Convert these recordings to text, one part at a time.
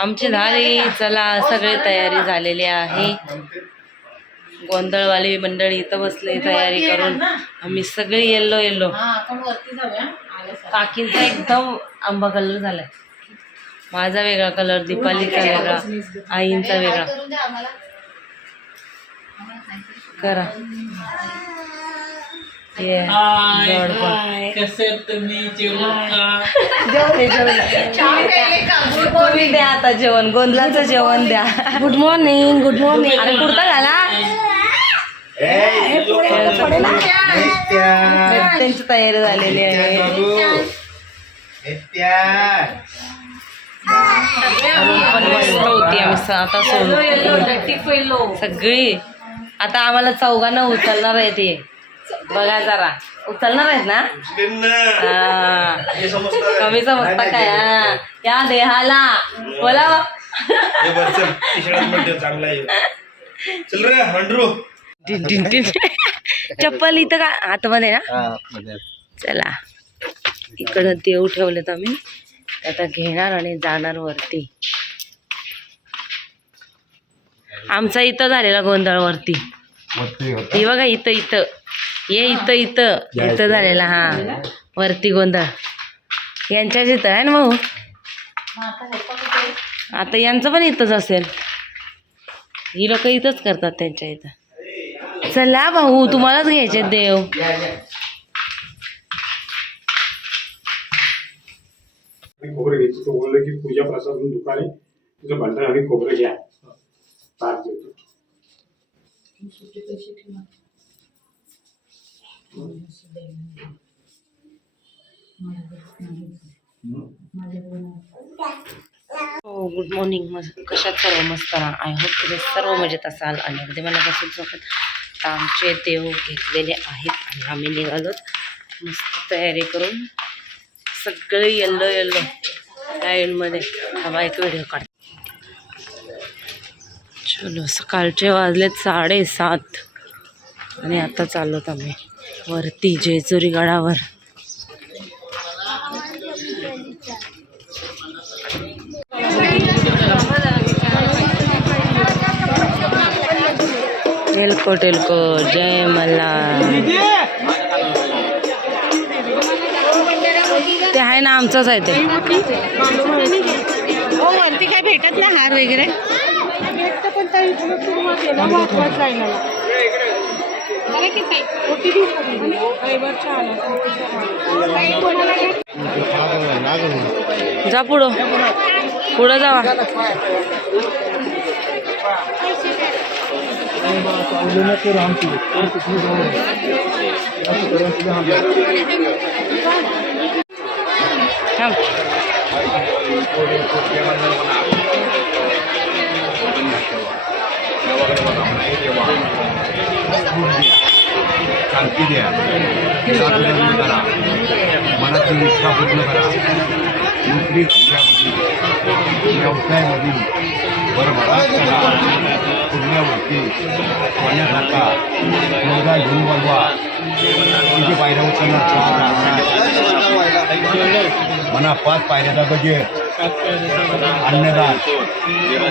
आमची झाली, चला सगळी तयारी झालेली आहे. गोंधळवाली मंडळी इथं बसले तयारी करून. आम्ही सगळे येल्लो येल्लो. काकींचा एकदम आंबा कलर झालाय, माझा वेगळा कलर, दीपालीचा वेगळा, आईंचा वेगळा. करा तुम्ही द्या आता जेवण, गोंधळाचं जेवण द्या. Good morning, good morning. अरे कुर्ता घाला. त्यांची तयारी झालेली आहे. पण मस्त होती. आम्ही आता सोडू सगळी. आता आम्हाला चौघांना उचलणार आहे ते, बघा जरा उचलणार आहेत ना. कमी समजता काय या देहाला बोला. चप्पल इथं का आतमध्ये ना. चला इकडं देव ठेवलेत आम्ही, आता घेणार आणि जाणार वरती. आमचा इथं झालेला गोंधळ वरती, ही बघा इथं इथं ये, इथं इथं इथं झालेला. हा वरती गोंधळ यांच्याच इथं आहे ना भाऊ. आता यांचं पण इथंच असेल, ही लोक इथंच करतात त्यांच्या इथं. चला भाऊ तुम्हालाच घ्यायचे देव. खोबरे घ्यायचं. तो बोललं की पूजा प्रसाद म्हणून दुकान आहे, तिथं म्हणतात आम्ही खोबरे घ्या, ताट देतो. हो गुड मॉर्निंग. कशात सर्व मस्त राहा. आय होप तुम्ही सर्व मजेत असाल आणि अगदी मनापासून सोबत. आता आमचे देव घेतलेले आहेत आणि आम्ही निघालोत मस्त तयारी करून. सगळे येल्लो येल्लो लाईनमध्ये. हवा एक व्हिडिओ काढ. चलो सकाळचे वाजलेत 7:30 आणि आता चाललोत आम्ही वरती जेजुरी गडावर. एलकोट एलकोट, जय मल्हार. ते आहे ना आमचंच आहे ते. हो वरती काय भेटत ना हार वगैरे. जा पुढं पुढं जावा. थांब. शांती द्या, करा, मनाची इच्छा पूर्ण करा. नोकरी धंद्यामध्ये, व्यवसायामध्ये बरोबर पुण्यावरती सोन्यासारखा मुलगा घेऊन बनवा. तिथे पायऱ्या उचलणार. मना 5 पायऱ्याचा बजेट, अन्नदान,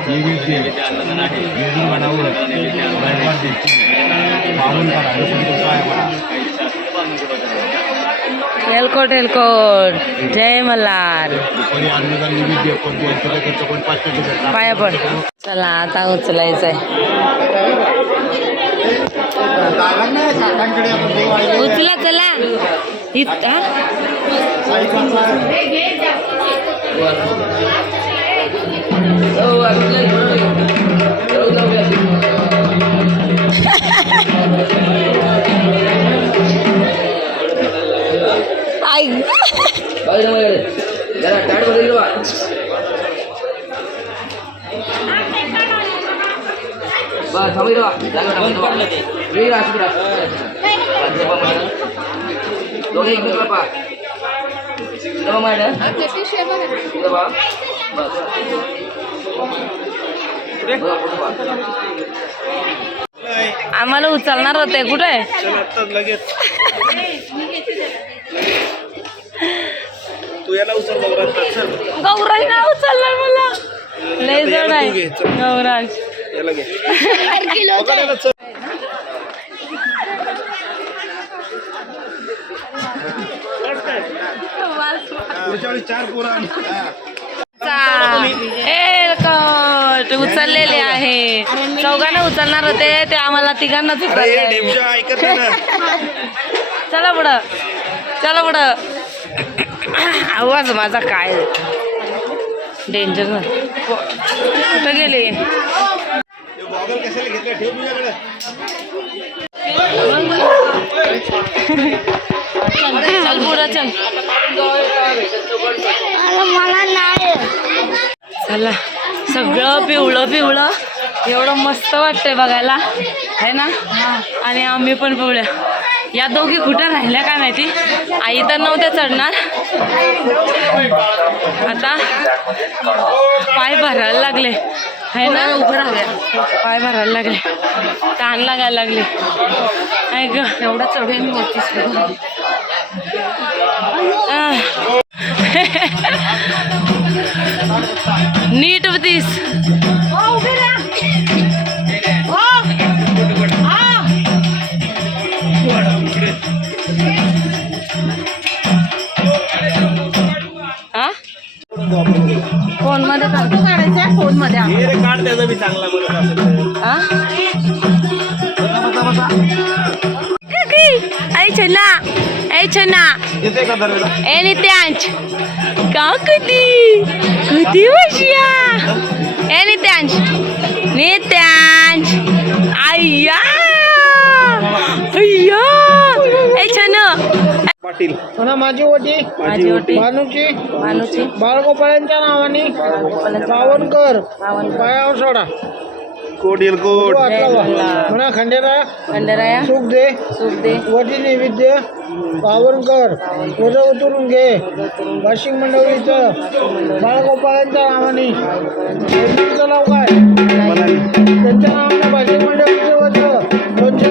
नैवेद्य, जेवण बनावं, रविवार देखील पावन करा. काय म्हणा एलकोट एलकोट, जय मल्हार. पाया पड. चला आता उचलायचंय. उचला चला. आम्हाला उचलणार होते कुठे लगेच तू याला उचल. गौराई ना उचलणार मला. लय जड आहे गौराज. उचललेले आहे. चौघांना उचलणार होते ते आम्हाला तिघांनाच उचलले. चला पुढं चला पुढं. आवाज माझा काय डेंजर. कुठं गेले? चल पुढं चल. चला सगळं पिवळं पिवळं एवढं मस्त वाटतंय बघायला आहे ना. आणि आम्ही पण पिवळ्या. या दोघी कुठं राहिल्या काय माहिती. आई तर नव्हत्या चढणार. आता पाय भरायला लागले आहे ना. उभं राहाव्या. पाय भरायला लागले. तहान लागायला लागली आहे ग. एवढा चढून होतीस नीट होतीस. फोन मध्ये काढायचा. फोन मध्ये ऐ छना ऐ छना ए नित्यांश का कधी कधी वशिया ए नित्यांश नित्यांश आय्या अय्या ए छना पाटील माझी ओटी मानुची बाळगोपाळांच्या नावाने पावनकर पायावर सोडा. कोट म्हणा खंडेराया सुख दे वटी नैवेद्य पावनकर ओझं उतरून घे. वाशिंग मंडळीचं बाळगोपाळांच्या नावाने तलाव काय त्यांच्या नावाने वाशिंग मंडळीचं वजन 200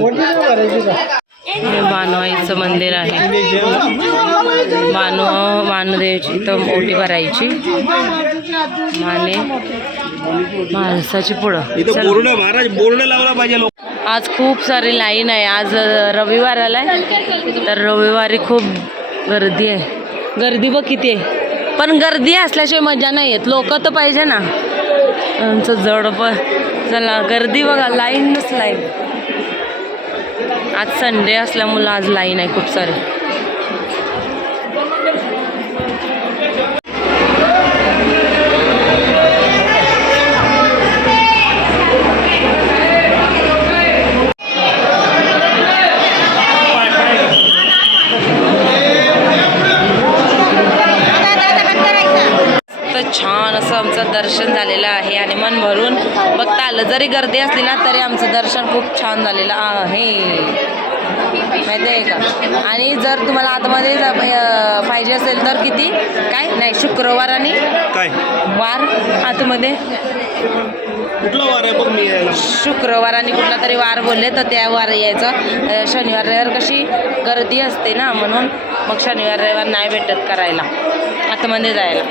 वटी भरायची का. हे बानुआईचं मंदिर आहे. बानुदेवीची इथं ओटी भरायची. माने माणसाची पुढं. बोर्ड लावला पाहिजे. आज खूप सारी लाईन आहे. आज रविवार आलाय तर रविवारी खूप गर्दी आहे. गर्दी बघ किती आहे. पण गर्दी असल्याशिवाय मजा नाही येत. लोक तर पाहिजे ना. आमचं जड पण चला गर्दी बघा. लाईनच लाईन. आज संडे असल्यामुळं आज लाईन आहे खूप सारी. छान असं आमचं दर्शन झालेलं आहे आणि मन भरून बघता आलं. जरी गर्दी असली ना तरी आमचं दर्शन खूप छान झालेलं आहे माहिती आहे का. आणि जर तुम्हाला आतमध्ये पाहिजे असेल तर किती काय नाही शुक्रवार आणि काय वार आतमध्ये कुठला वार आहे बघ. मी शुक्रवार आणि कुठला तरी वार बोलले तर त्या वार यायचं. शनिवार रविवार कशी गर्दी असते ना म्हणून मग शनिवार रविवार नाही भेटत करायला आतमध्ये जायला.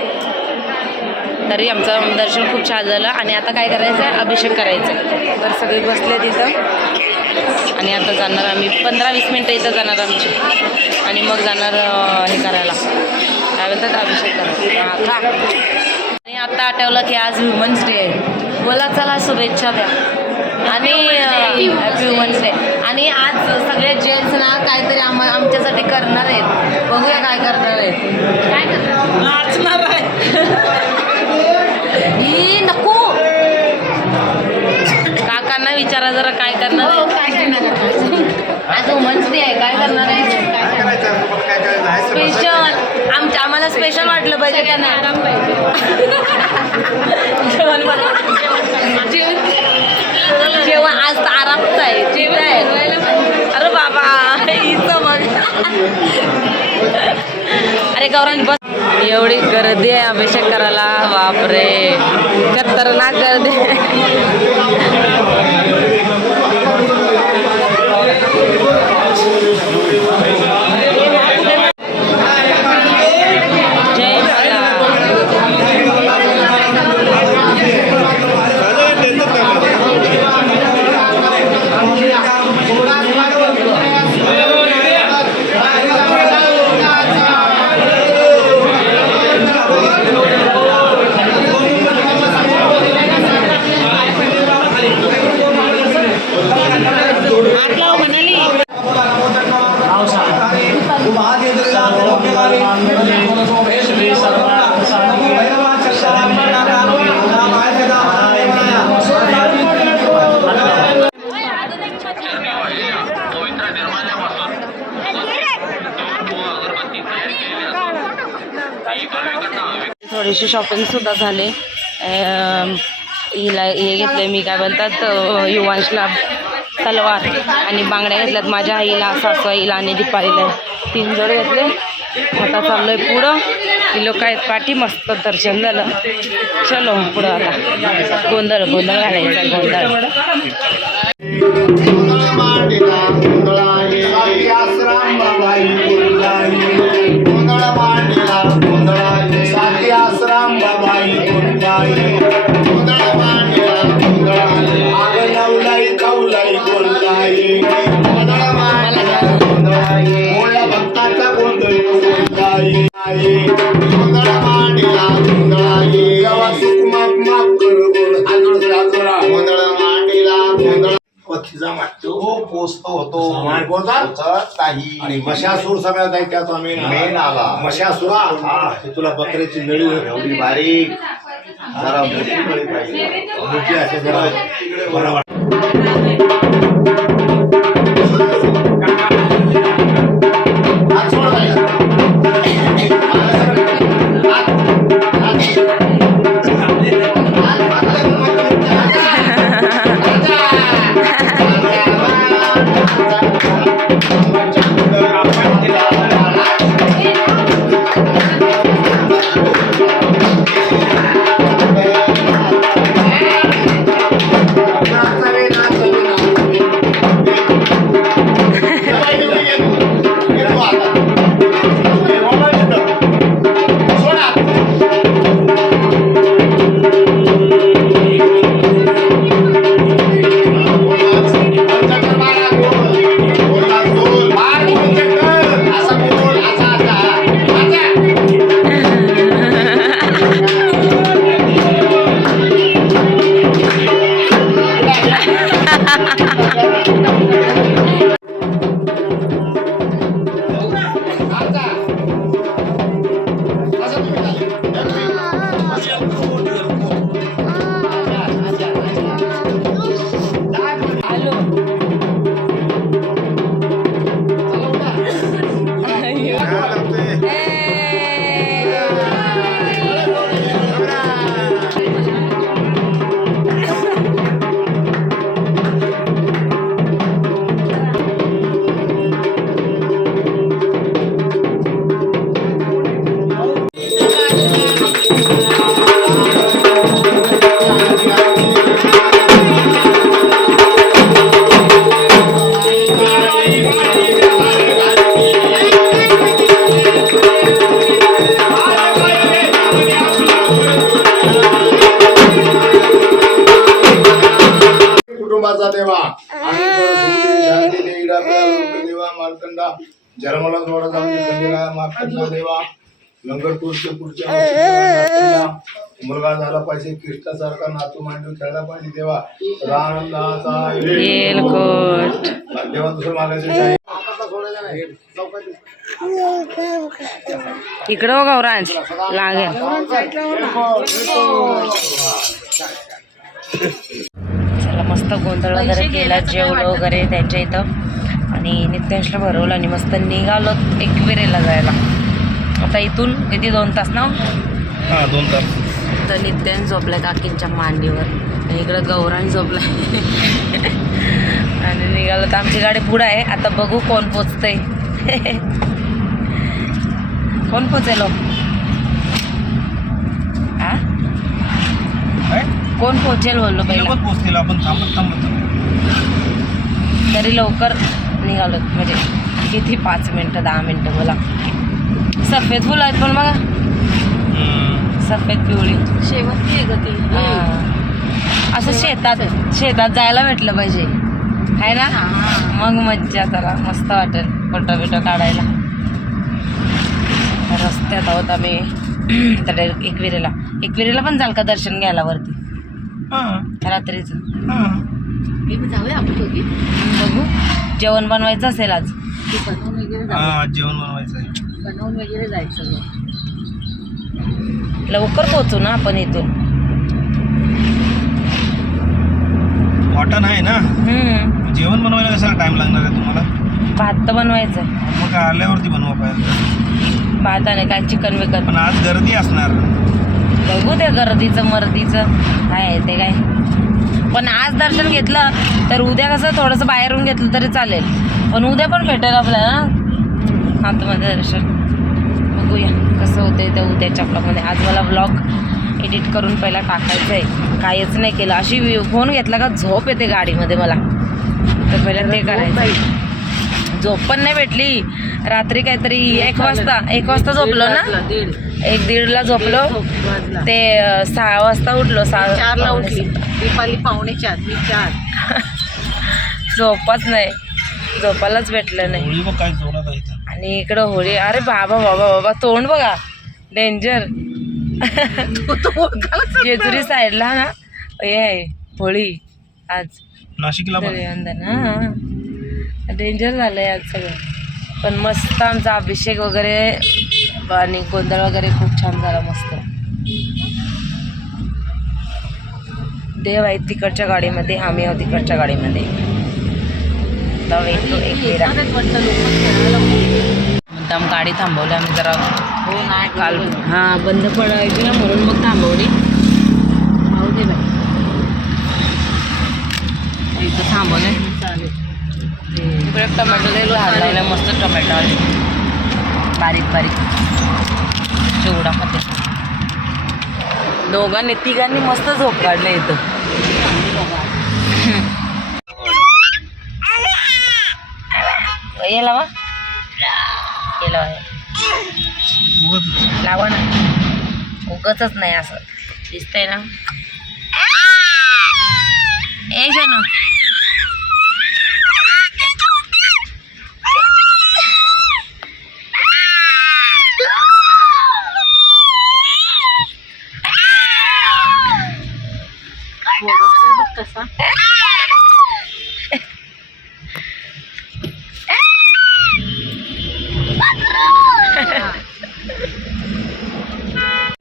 तरी आमचं दर्शन खूप छान झालं. आणि आता काय करायचं आहे अभिषेक करायचा आहे. तर सगळे बसले तिथं आणि आता जाणार आम्ही 15-20 मिनटं इथं जाणार आमची. आणि मग जाणार हे करायला काय बोलतात अभिषेक करायला का. आणि आता आठवलं की आज ह्युमन्स डे आहे. बोला चला शुभेच्छा द्या. आणि हॅपी ह्युमन्स डे. आणि आज सगळे जेंट्स ना काहीतरी आमच्यासाठी करणार आहेत. बघूया काय करणार आहेत. काय करणार नाचणार आहे. ही नको काकांना विचारा जरा काय करणार आहे. आज वुमन्स डे आहे. काय करणार आहे. स्पेशल आम्हाला स्पेशल वाटलं पाहिजे त्यांना. आराम पाहिजे. जेवण आज तर आरामच आहे. जेवण आहे. अरे बाबा हिचं बघ. अरे गौरांग बस. एवढी गर्दी आहे अभिषेक करायला. बापरे खतरनाक गर्दी. थोडीशी शॉपिंग सुद्धा झाले. हिला हे घेतले मी काय बोलतात युवांशला तलवार आणि बांगड्या घेतल्यात माझ्या आईला, सासूआईला आणि दीपालीला 3 जोड घेतले. आता चाललोय पुढं. ही लोक आहेत पाठी. मस्त दर्शन झालं. चलो पुढं आता गोंधळ घालायचा गोंधळ. आणि मशासूर सगळ्यात ऐकतो आम्ही मेन आला मशासुरा. तुला बकऱ्याची नळी एवढी बारीक जरा मोठी नळी पाहिजे मोठी असे जरा बरं वाटतं. देवा देवा मार्कंडा जन्माला जोडा जाऊन मार्कंडा देवा लंगरपूरचे पुढच्या मुलगा झाला पाहिजे कृष्णासारखा नातू मांडू खेळला पाहिजे देवा रानंदाचा देवा दुसरं मागायचं इकडं बघा गौरांश लागेल. चला मस्त गोंधळ वगैरे केला, जेवलं वगैरे त्यांच्या इथं आणि नित्यांशला भरवलं आणि मस्त निघालो एकविरेला जायला. आता इथून किती 2 तास ना? हां 2 तास. तर नित्यान झोपलाय काकींच्या मांडीवर आणि इकडं गौरांश झोपलाय आणि निघालो. तर आमची गाडी पुढं आहे. आता बघू कोण पोचतंय. कोण पोचेल? हा कोण पोचेल बोललो पहिला. पोचतील आपण थांबत तरी लवकर निघालो म्हणजे किती 5 मिनटं 10 मिनटं बोला. सफेद फुलं आहेत पण बघा सफेद पिवळी शेवटची असं शेतात जायला भेटलं पाहिजे आहे ना. मग मज्जा जरा मस्त वाटेल फोटो बिटो काढायला. रस्त्यात आहोत आम्ही तर एकविरेला पण जाल का दर्शन घ्यायला वरती रात्रीचं? बघू जेवण बनवायचं असेल आज. जेवण बनवायचं आहे. बनवून वगैरे जायचं. लवकर पोहोचू ना आपण इथून. कॉटन आहे ना. जेवण बनवायला कशाला टाइम लागणार आहे तुम्हाला? भात तर बनवायचं. मग आल्यावरती बनवा पाहिजे. पाहता काय चिकन विकन. पण आज गर्दी असणार. बघू त्या गर्दीचं मर्दीचं काय आहे ते काय. पण आज दर्शन घेतलं तर उद्या कसं थोडंसं बाहेरून घेतलं तरी चालेल. पण उद्या पण भेटेल आपल्याला ना आतमध्ये दर्शन. बघूया कसं होतंय त्या उद्याच्या ब्लॉगमध्ये. आज मला ब्लॉग एडिट करून पहिला टाकायचं आहे. काहीच नाही केलं. अशी फोन घेतला का झोप येते गाडीमध्ये मला. तर पहिला ते करायचं. झोप पण नाही भेटली. रात्री काहीतरी 1 वाजता झोपलो ना. 1-1:30ला झोपलो ते 6 वाजता उठलो. 4ला उठली. दीपाली 3:45 मी 4. झोपच नाही. झोपायलाच भेटलं नाही. होळी बघ काय जोरात आहे इथं. आणि इकडं होळी. अरे बाबा बाबा बाबा तोंड बघा डेंजर. जेजुरी साईडला ना हे आहे होळी आज. नाशिकला पण. हां डेंजर झालं आहे आज सगळं. पण मस्त आमचा अभिषेक वगैरे आणि गोंधळ वगैरे खूप छान झाला. मस्त देव आहेत तिकडच्या गाडीमध्ये. आम्ही आहोत तिकडच्या गाडीमध्ये. मुद्दाम गाडी थांबवली आम्ही जरा. काल हां बंद पडायची ना म्हणून मग थांबवली. इथं थांबवले. इकडे टमॅटो लावले मस्त. टमॅटो बारीक बारीक चिवडा खाते. दोघांनी तिघांनी मस्त झोप काढलं इथं. ये लावा लावा ना. उगतच नाही असं दिसतंय ना. ए शनू कसा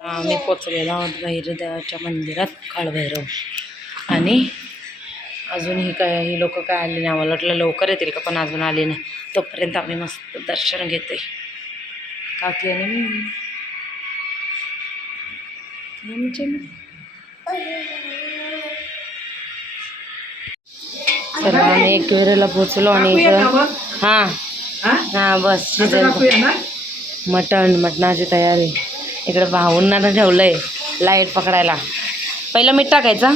आम्ही पोचलेलो आहोत भैरदेवाच्या मंदिरात. काळभैरव. आणि अजून ही लोक काय आले नाही. आम्हाला वाटलं लवकर येतील का पण अजून आले नाही. तोपर्यंत आम्ही मस्त दर्शन घेतोय. काकी आणि मी. तर आम्ही एकविरेला पोचलो आणि इकडं हां हां बस शिजन मटणाची तयारी. इकडे भाऊंना ठेवलं आहे लाईट पकडायला. पहिलं मीठ टाकायचं.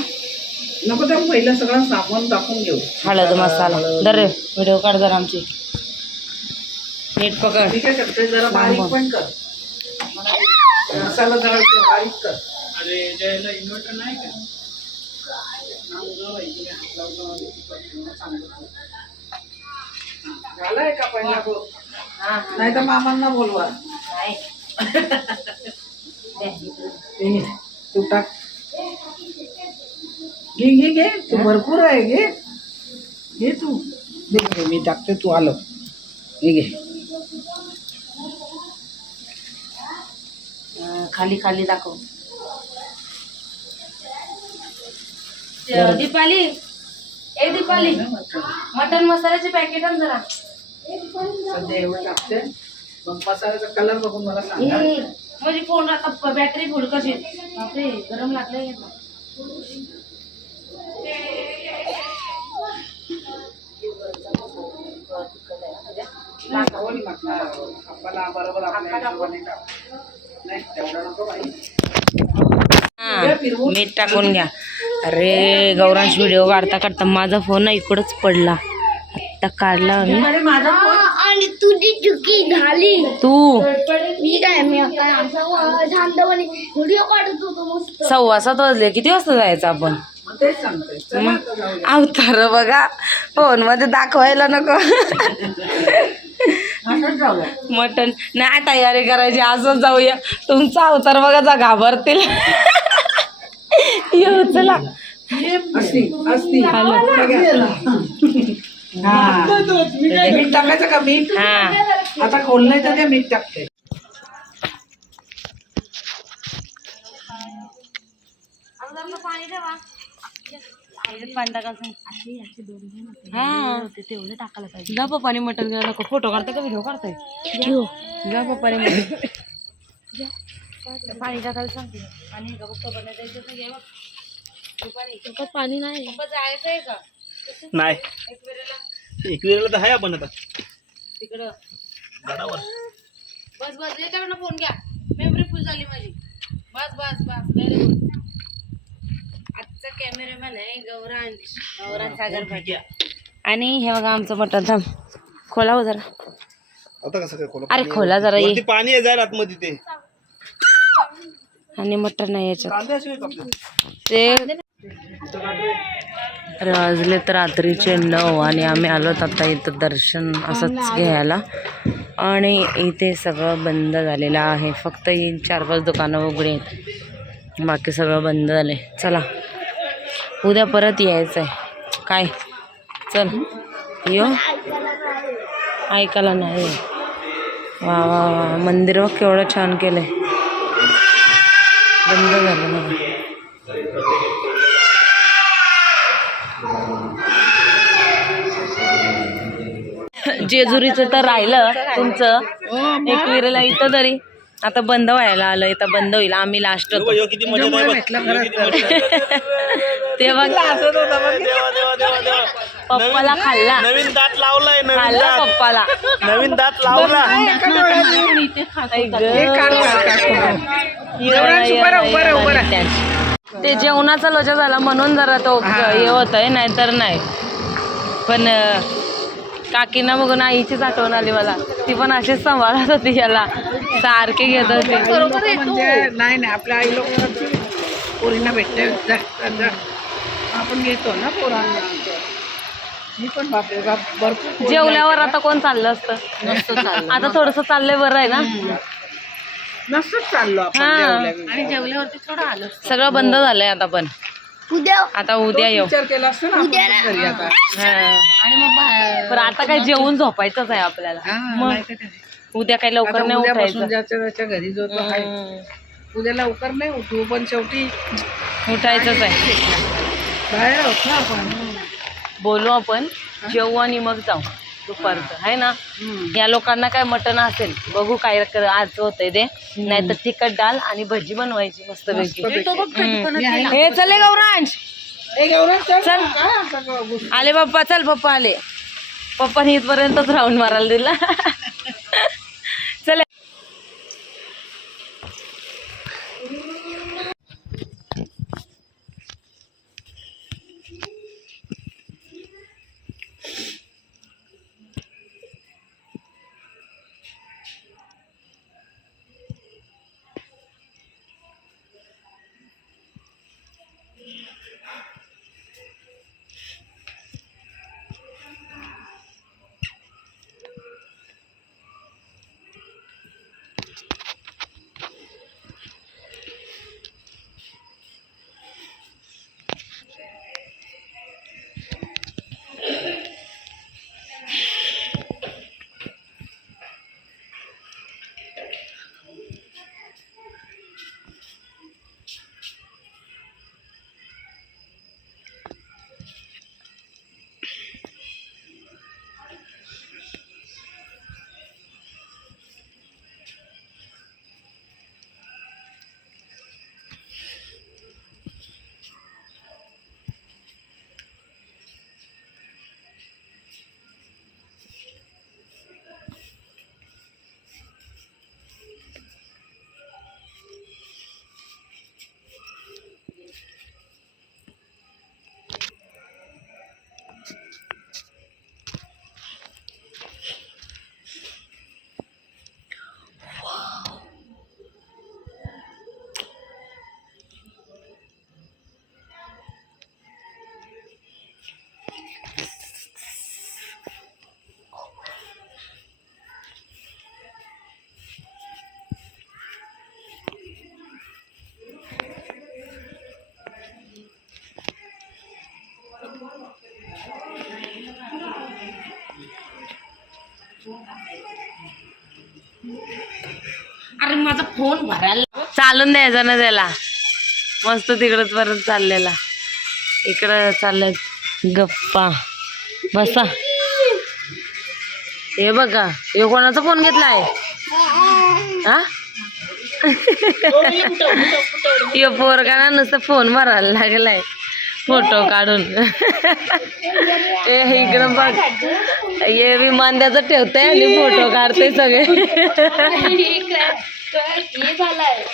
नको तर पहिलं सगळं साबण टाकून घेऊ. हळद मसाला. दर रे व्हिडिओ काढ जरा आमची. नीट पकड. मी काय करते जरा बारीक पण कर. मसाला जरा बारीक कर. अरे ज्याला इन्व्हर्टर नाही का. झालंय का पहिला नाही तर मामांना बोलवा. तू टाक. घे तू भरपूर आहे. घे तू. दे मी टाकते. तू आलो हे घे. खाली खाली दाखव. दीपाली ए दीपाली मटन मसाल्याचे पॅकेट आण जरा. सध्या एवढं टाकते. मग मसाल्याचा कलर बघून मला सांगा. म्हणजे फोन आता बॅटरी फुल कशी. बापरे गरम लागले. बरोबर मीठ टाकून घ्या. अरे गौरांश व्हिडिओ काढता काढता माझा फोन इकडंच पडला. आत्ता काढला आम्ही. आणि तुझी चुकी झाली. तू मी काय मी शांतपणे व्हिडिओ काढत होतो मस्त. 7:15 वाजले. किती वाजता जायचं आपण. तेच सांगते. अवतार बघा फोन मध्ये दाखवायला नको. मटन नाही तयारी करायची. असंच जाऊया. तुमचा अवतार बघा जा घाबरतील. येऊ चला. मीठ टाकायचं का. मीठ हा आता खोललंय तर ते मीठ टाकते. पाणी टाकायचं हा तेवढे टाकायला पाहिजे. जा पप्पाने मटण घ्यायला नको. फोटो काढताय का व्हिडिओ काढताय? जा पप्पाने मटण पाणी टाकायला सांगते. आणि हे का बघ पप्पाला द्यायचं नाही घे बघ. दुपारी पाणी नाही. पप्पा जायचं आहे का नाही एक वेळेला तर आहे आपण आता तिकडं? गडावर. बस बस याच्याकडनं फोन घ्या. मेमरी फुल झाली माझी. बस बस बस व्हेरी गुड. आजचा कॅमेरामॅन आहे गौरांग सागर भाटिया. आणि हे बघा आमचं मटण. थांब खोला हो जरा. आता कसं काय खोला? अरे खोला जरा ये. वरती पाणी आहे जाईल आतमध्ये ते. आणि मटण नाही याच्यात. कांदे असे कापले. ते वाजले तर रात्रीचे 9 आणि आम्ही आलो आता इथं दर्शन असंच घ्यायला. आणि इथे सगळं बंद झालेलं आहे. फक्त ही 4-5 दुकानं उघडी आहेत. बाकी सगळं बंद झालं आहे. चला उद्या परत यायचं आहे. काय चल यो ऐकायला नाही. वा वा वा मंदिर बघ केवढं छान केलं आहे. बंद झालं ना. जेजुरीचं तर राहिलं तुमचं एकविरेला इथं तरी आता बंद व्हायला आलं. इथं बंद होईल. आम्ही लास्ट होतो यो किती मजा आहे बघ. तेव्हा पप्पाला खाल्ला. नवीन दात लावलाय. नवीन खाल्ला दात. पप्पाला. नवीन दात लावला. ते जेवणाचा लोचा झाला म्हणून जरा तो हे होत आहे. नाहीतर नाही. पण काकींना बघून आईचीच आठवण आली मला. ती पण अशीच सांभाळत होती याला. सारखे घेत होते. म्हणजे नाही नाही आपल्या आई लोक पोरींना भेटते आपण घेतो ना पोरांना. मी पण बापरे बाप भरपूर जेवल्यावर आता कोण चाललं असतं. आता थोडस चाललंय बरं आहे ना. नसतंच चाललो आपण जेवल्या. आणि जेवल्यावरती थोडं आलं. सगळं बंद झालंय आता. पण उद्या आता उद्या येऊ. विचार केला असतो ना आपण घरी आता. हा. आणि मग पण आता काय जेवून झोपायचंच आहे आपल्याला. मग उद्या काही लवकर नाही उद्यापासून उठायचं. ज्याच्या त्याच्या घरी जो तो आहे. उद्या लवकर नाही उठू पण शेवटी उठायचंच आहे. बाहेर आहोत ना आपण. बोलू आपण जेवू आणि मग जाऊ दुपारचं आहे ना. या लोकांना काय मटण असेल बघू काय आज होतंय ते. नाहीतर तिखट डाल आणि भजी बनवायची मस्तपैकी. हे चले गौरांश. चल आले पप्पा. चल पप्पा आले. पप्पाने इथपर्यंतच राऊंड मारायला दिला. चल अरे माझा फोन भरायला चालून द्यायचा ना त्याला. मस्त तिकडच परत चाललेला. इकडं चालल्यात गप्पा. बसा. हे बघा हे कोणाचा फोन घेतलाय हा यो पोरगाना नुसतं फोन मारायला लागलाय फोटो काढून. हे इकडं बघ हे विमान त्याचं ठेवतंय आणि फोटो काढतंय सगळे. हे झालंय